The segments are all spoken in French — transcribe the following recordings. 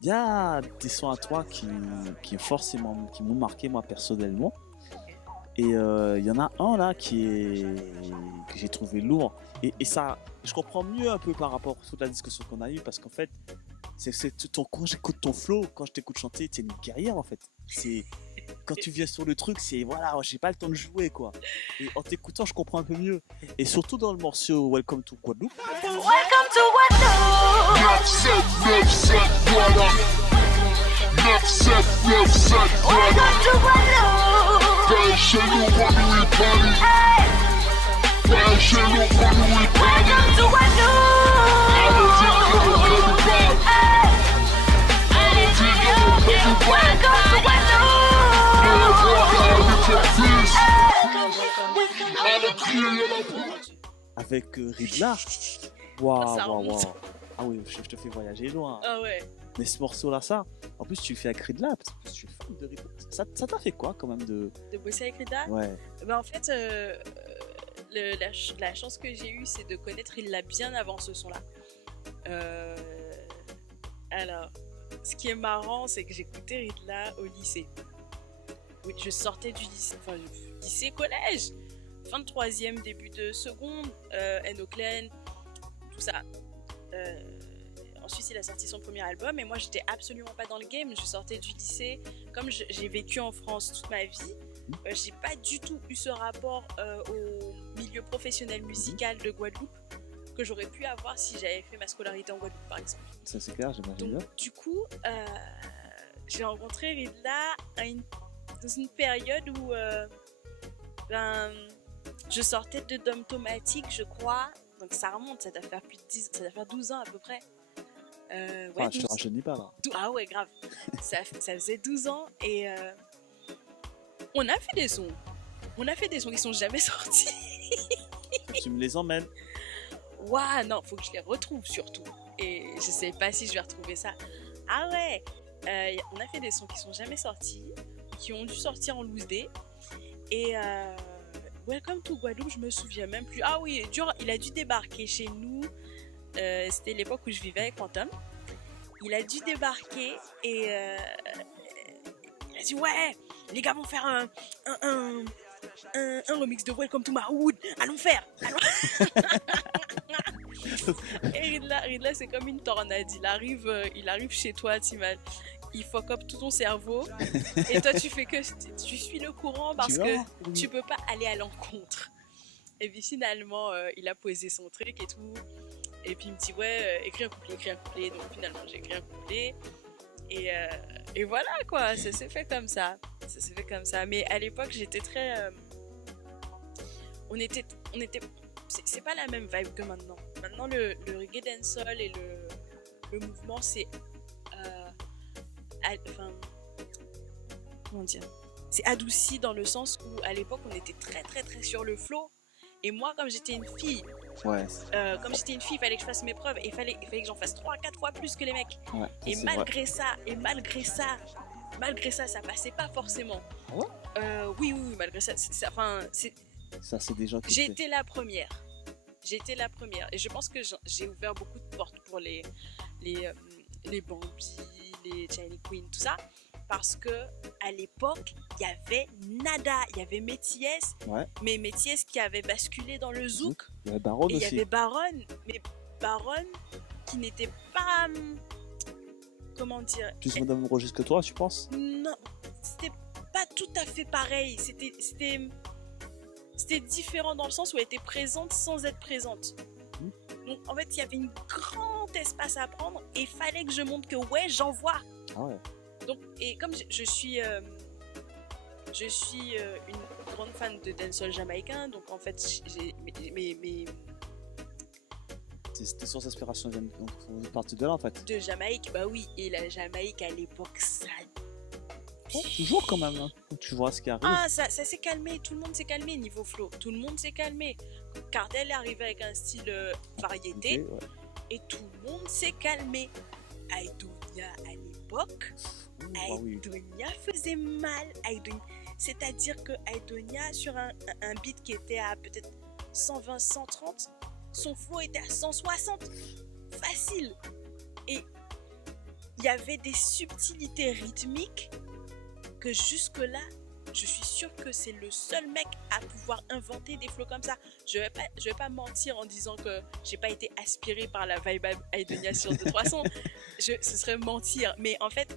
Il y a des sons à toi forcément qui m'ont marqué moi personnellement. Et il y en a un là que j'ai trouvé lourd. Et ça, je comprends mieux un peu par rapport à toute la discussion qu'on a eue parce qu'en fait, quand j'écoute ton flow, quand je t'écoute chanter, t'es une guerrière en fait. Quand tu viens sur le truc, c'est voilà, j'ai pas le temps de jouer quoi. Et en t'écoutant, je comprends un peu mieux. Et surtout dans le morceau Welcome to Guadeloupe. Welcome to Guadeloupe. Voilà. 9-7, voilà. Welcome to Guadeloupe. Ben chez nous, Guadeloupe, Paris. Hey. Ben chez nous, Guadeloupe, Paris. Welcome to Guadeloupe. Hey. Welcome to Guadeloupe. Avec Ridla. Waouh. Ah oui, je te fais voyager loin. Ah ouais. Mais ce morceau-là, en plus, tu le fais avec Ridla, parce que je suis fan de Ridla. Ça t'a fait quoi, quand même, De bosser avec Rida. Ouais. Ben, en fait, la chance que j'ai eue, c'est de connaître Ridla bien avant ce son-là. Alors, ce qui est marrant, c'est que j'écoutais Ridla au lycée. Oui, je sortais du lycée, enfin, lycée, collège. Fin de troisième, début de seconde, N.O.Clen, tout ça. Ensuite, il a sorti son premier album et moi, j'étais absolument pas dans le game. Je sortais du lycée. Comme j'ai vécu en France toute ma vie, j'ai pas du tout eu ce rapport au milieu professionnel musical de Guadeloupe que j'aurais pu avoir si j'avais fait ma scolarité en Guadeloupe, par exemple. Ça, c'est clair, j'imagine bien. Donc, du coup, j'ai rencontré Ridla dans une période où je sortais de Dom-Tomatique, je crois. Donc ça remonte, ça doit faire plus de 10, ça doit faire 12 ans à peu près. Ouais, Je te rajeunis pas là. Ah ouais, grave. ça faisait 12 ans et on a fait des sons. On a fait des sons qui sont jamais sortis. Tu me les emmènes. Waouh, non, faut que je les retrouve surtout. Et je sais pas si je vais retrouver ça. Ah ouais, on a fait des sons qui sont jamais sortis, qui ont dû sortir en loose day. Et Welcome to Guadeloupe, je me souviens même plus. Ah oui, il a dû débarquer chez nous. C'était l'époque où je vivais avec Quantum. Il a dû débarquer et il a dit ouais, les gars vont faire un remix de Welcome to My Hood. Allons faire. Et Ridla, c'est comme une tornade. Il arrive chez toi, il fuck up tout ton cerveau et toi tu suis le courant parce que tu peux pas aller à l'encontre. Et puis finalement il a posé son truc et tout et puis il me dit ouais écris un couplet, donc finalement j'ai écrit un couplet et voilà quoi, ça s'est fait comme ça, mais à l'époque j'étais très on était c'est pas la même vibe que maintenant. Maintenant le reggae dancehall et le mouvement c'est comment dire, c'est adouci dans le sens où à l'époque on était très très très sur le flow et moi comme j'étais une fille, il fallait que je fasse mes preuves et il fallait que j'en fasse 3-4 fois plus que les mecs, Ouais, et malgré ça ça passait pas forcément. Oui malgré ça, Ça, c'est des gens qui... J'ai été la première et je pense que j'ai ouvert beaucoup de portes pour les Bambi, les Chinese Queen, tout ça, parce que à l'époque il y avait nada, il y avait Métis, mais Métis qui avait basculé dans le zouk, il y avait Baron et aussi. il y avait Baron, mais Baron qui n'était pas, comment dire, Plus au même registre que toi, tu penses? Non, c'était pas tout à fait pareil, c'était différent dans le sens où elle était présente sans être présente. Donc en fait il y avait un grand espace à prendre et il fallait que je montre que ouais j'envoie. Ah ouais. Donc et comme je suis une grande fan de dancehall jamaïcain, donc en fait j'ai mes Tes sources d'inspiration viennent partir de là en fait. de Jamaïque, bah oui, et la Jamaïque à l'époque ça. Toujours quand même, hein. Tu vois ce qui arrive. Ah, ça s'est calmé, tout le monde s'est calmé niveau flow, tout le monde s'est calmé. Cartel est arrivé avec un style variété, Okay, et tout le monde s'est calmé. Aidonia à l'époque, Aidonia faisait mal. C'est-à-dire que Aidonia sur un beat qui était à peut-être 120, 130, son flow était à 160. facile. Et il y avait des subtilités rythmiques que jusque-là, je suis sûre que c'est le seul mec à pouvoir inventer des flows comme ça. Je vais pas mentir en disant que j'ai pas été aspirée par la vibe Aidonia sur 2-3 sons. Ce serait mentir. Mais en fait,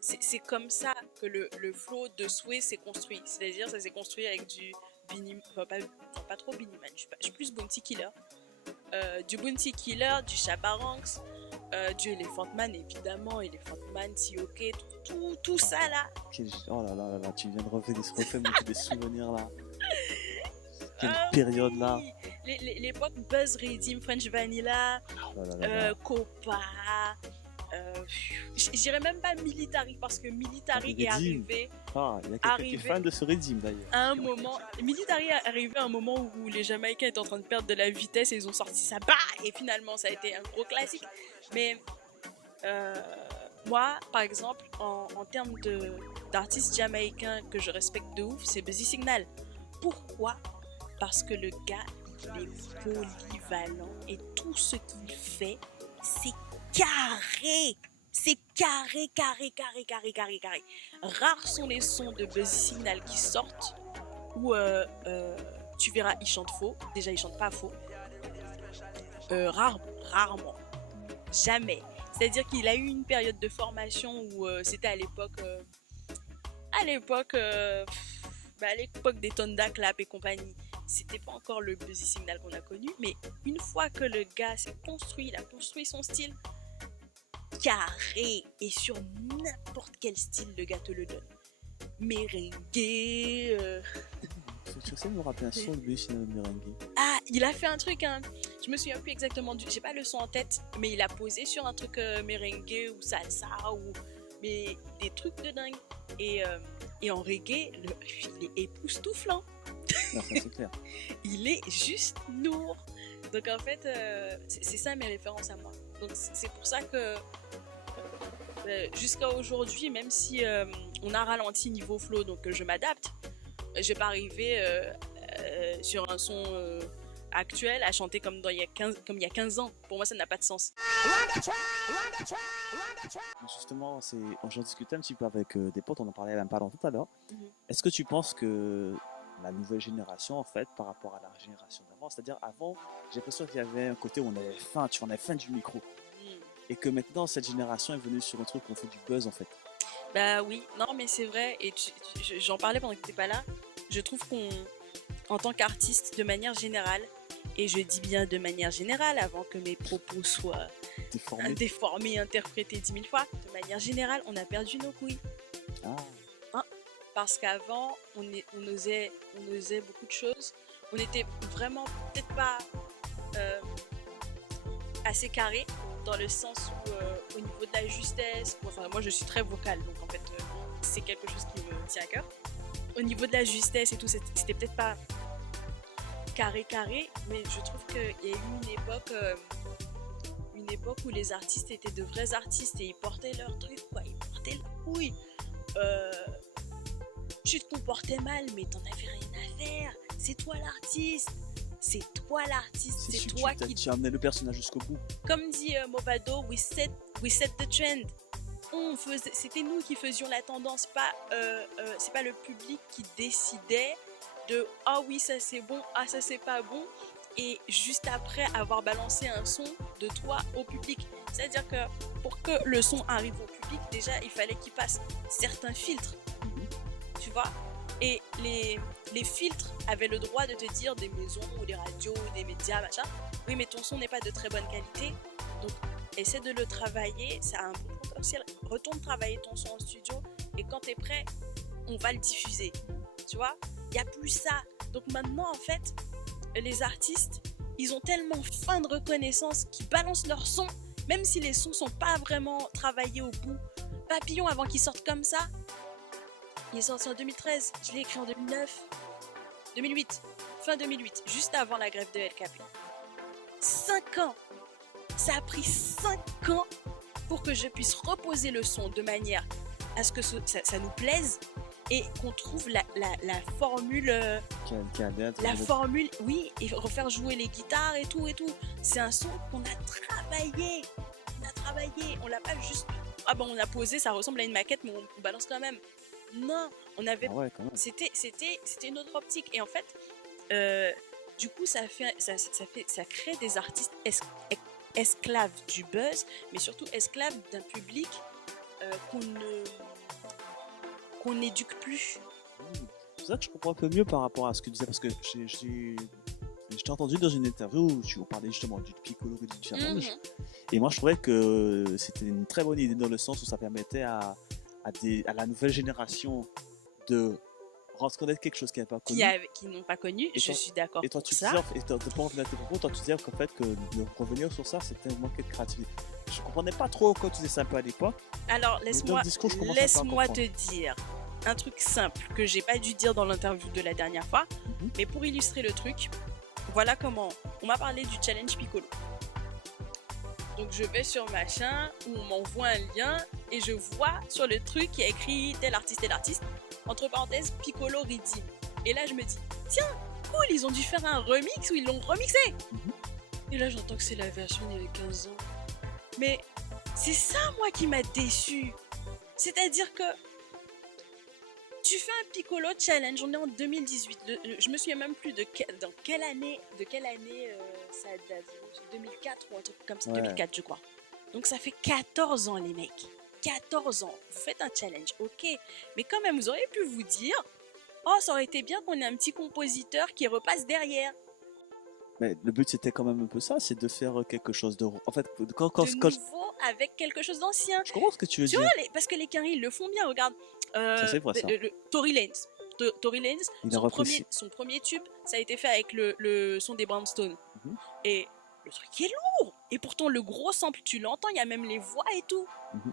c'est comme ça que le flow de Sway s'est construit. C'est-à-dire, ça s'est construit avec du pas trop Biniman, je suis plus Bounty Killer. Du Bounty Killer, du Shabba Ranks, du Elephant Man, évidemment, Elephant Man, T.O.K, tout ça là. Oh là là là là, tu viens de refaire des souvenirs là. Quelle période là. L'époque Buzz Redeem, French Vanilla, Oh là là là. Copa. Je dirais même pas Military parce que Military est arrivé Ah, il y a quelqu'un qui est fan de ce Redeem d'ailleurs. à un moment. Military est arrivé à un moment où les Jamaïcains étaient en train de perdre de la vitesse et ils ont sorti ça, bah, et finalement ça a été un gros classique. Mais moi, par exemple, en termes d'artistes jamaïcains que je respecte de ouf, c'est Busy Signal. Pourquoi? Parce que le gars, il est polyvalent et tout ce qu'il fait, c'est carré. C'est carré. Rares sont les sons de Busy Signal qui sortent où tu verras, il chante faux. Déjà, il chante pas faux. Rarement. Jamais. C'est-à-dire qu'il a eu une période de formation où c'était à l'époque des Tonda Clap et compagnie. C'était pas encore le Busy Signal qu'on a connu, mais une fois que le gars s'est construit, il a construit son style carré et sur n'importe quel style le gars te le donne. Merengue. Tu sais me rappeler un son de Busy Signal merengue? Ah, il a fait un truc, hein. Je me souviens plus exactement j'ai pas le son en tête, mais il a posé sur un truc merengue ou salsa ou mais des trucs de dingue. Et en reggae, il est époustouflant. Non, ça c'est clair. Il est juste lourd. Donc en fait, c'est ça mes références à moi. Donc c'est pour ça que jusqu'à aujourd'hui, même si on a ralenti niveau flow, donc je m'adapte, je vais pas arriver sur un son actuel à chanter comme il y a 15 ans. Pour moi, ça n'a pas de sens. Justement, j'en discutais un petit peu avec des potes, on en parlait même pas tout à l'heure. Mhm. Est-ce que tu penses que la nouvelle génération, en fait, par rapport à la génération d'avant, c'est-à-dire avant, j'ai l'impression qu'il y avait un côté où on avait faim, on avait faim du micro. Et que maintenant, cette génération est venue sur un truc où on fait du buzz, en fait. Bah oui, non mais c'est vrai, et j'en parlais pendant que t'étais pas là, je trouve en tant qu'artiste, de manière générale, et je dis bien de manière générale, avant que mes propos soient déformés, interprétés 10 000 fois, de manière générale, on a perdu nos couilles. Ah. Parce qu'avant, on osait beaucoup de choses, on était vraiment peut-être pas assez carré, dans le sens où au niveau de la justesse, enfin moi je suis très vocale, donc en fait c'est quelque chose qui me tient à cœur. Au niveau de la justesse et tout, c'était peut-être pas carré, mais je trouve qu'il y a eu une époque où les artistes étaient de vrais artistes et ils portaient leur truc, quoi, ils portaient leur couille. Tu te comportais mal, mais t'en avais rien à faire. C'est toi l'artiste. C'est toi qui... Tu as amené le personnage jusqu'au bout. Comme dit Movado, we set the trend. C'était nous qui faisions la tendance, c'est pas le public qui décidait de ah oui ça c'est bon, ah ça c'est pas bon, et juste après avoir balancé un son de toi au public. C'est-à-dire que pour que le son arrive au public, déjà il fallait qu'il passe certains filtres, tu vois. Et les filtres avaient le droit de te dire, des maisons ou des radios ou des médias, machin, oui mais ton son n'est pas de très bonne qualité, donc essaie de le travailler, ça a un bon potentiel, retourne travailler ton son en studio et quand t'es prêt, on va le diffuser, tu vois. Il n'y a plus ça. Donc maintenant en fait, les artistes, ils ont tellement faim de reconnaissance qu'ils balancent leur son, même si les sons sont pas vraiment travaillés au bout. Papillon, avant qu'il sorte comme ça, il est sorti en 2013, je l'ai écrit en 2008, fin 2008, juste avant la grève de LKP. 5 ans. Ça a pris 5 ans pour que je puisse reposer le son de manière à ce que ça nous plaise, et qu'on trouve la formule, Qui a l'air de- la formule, oui, et refaire jouer les guitares et tout et tout. C'est un son qu'on a travaillé. On l'a pas juste, ah bon, on l'a posé, ça ressemble à une maquette, mais on balance quand même. Non, on avait, Ah ouais, quand même. c'était une autre optique. Et en fait, du coup, ça crée des artistes esclaves du buzz, mais surtout esclaves d'un public qu'on n'éduque plus. C'est ça que je comprends un peu mieux par rapport à ce que tu disais, parce que j'ai entendu dans une interview où tu parlais justement du piccolo et du challenge. Et moi, je trouvais que c'était une très bonne idée dans le sens où ça permettait à la nouvelle génération de reconnaître quelque chose qu'elle n'a pas connu. Qui n'ont pas connu, Et je toi- suis d'accord Et toi, pour tu ça. disais, et toi, toi, tu disais qu'en fait, que de revenir sur ça, c'était un manque de créativité. Je comprenais pas trop quand tu disais ça un peu à l'époque. Alors, dans laisse-moi le discours, je commence un peu à laisse-moi te comprendre. dire un truc simple que j'ai pas dû dire dans l'interview de la dernière fois, Mhm. mais pour illustrer le truc, voilà comment on m'a parlé du challenge Piccolo. Donc je vais sur machin où on m'envoie un lien et je vois sur le truc qui a écrit tel artiste, entre parenthèses Piccolo Redeem. Et là je me dis, tiens, cool, ils ont dû faire un remix ou ils l'ont remixé. Mhm. Et là j'entends que c'est la version il y a 15 ans. Mais c'est ça moi qui m'a déçu. C'est-à-dire que tu fais un Piccolo Challenge, on est en 2018. Je me souviens même plus dans quelle année ça date. 2004 ou un truc comme ça, Ouais. 2004 je crois. Donc ça fait 14 ans les mecs. 14 ans. Vous faites un challenge, ok. Mais quand même, vous auriez pu vous dire, oh ça aurait été bien qu'on ait un petit compositeur qui repasse derrière. Mais le but, c'était quand même un peu ça, c'est de faire quelque chose de... En fait, De quand nouveau avec quelque chose d'ancien. je comprends ce que tu veux Tu dire. vois, parce que les Quinry, ils le font bien, regarde. c'est vrai, ça. Tory Lanez. Tory Lanez, Il a repris. son premier tube, ça a été fait avec le son des Brownstones. Mhm. Et le truc est lourd. Et pourtant, le gros sample, tu l'entends, il y a même les voix et tout. Mhm.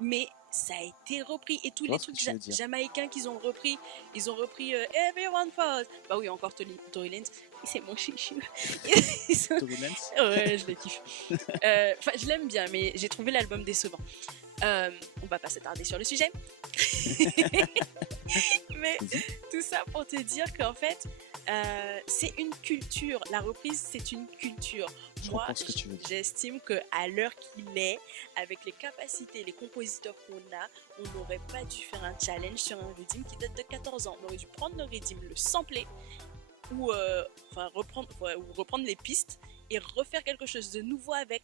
Mais ça a été repris. Et tous Je les vois ce que trucs tu veux dire. jamaïcains qu'ils ont repris, Everyone Falls. Bah oui, encore Tory Lanez. C'est mon chouchou. Ils sont- Tory Lanez. Ouais, je le kiffe. Enfin, je l'aime bien, mais j'ai trouvé l'album décevant. On va pas s'attarder sur le sujet. Mais Vas-y. tout ça pour te dire qu'en fait, c'est une culture. La reprise, c'est une culture. Je Moi, comprends ce que tu veux dire. j'estime qu'à l'heure qu'il est, avec les capacités, les compositeurs qu'on a, on n'aurait pas dû faire un challenge sur un Redeem qui date de 14 ans. On aurait dû prendre le Redeem, le sampler, ou reprendre les pistes et refaire quelque chose de nouveau avec.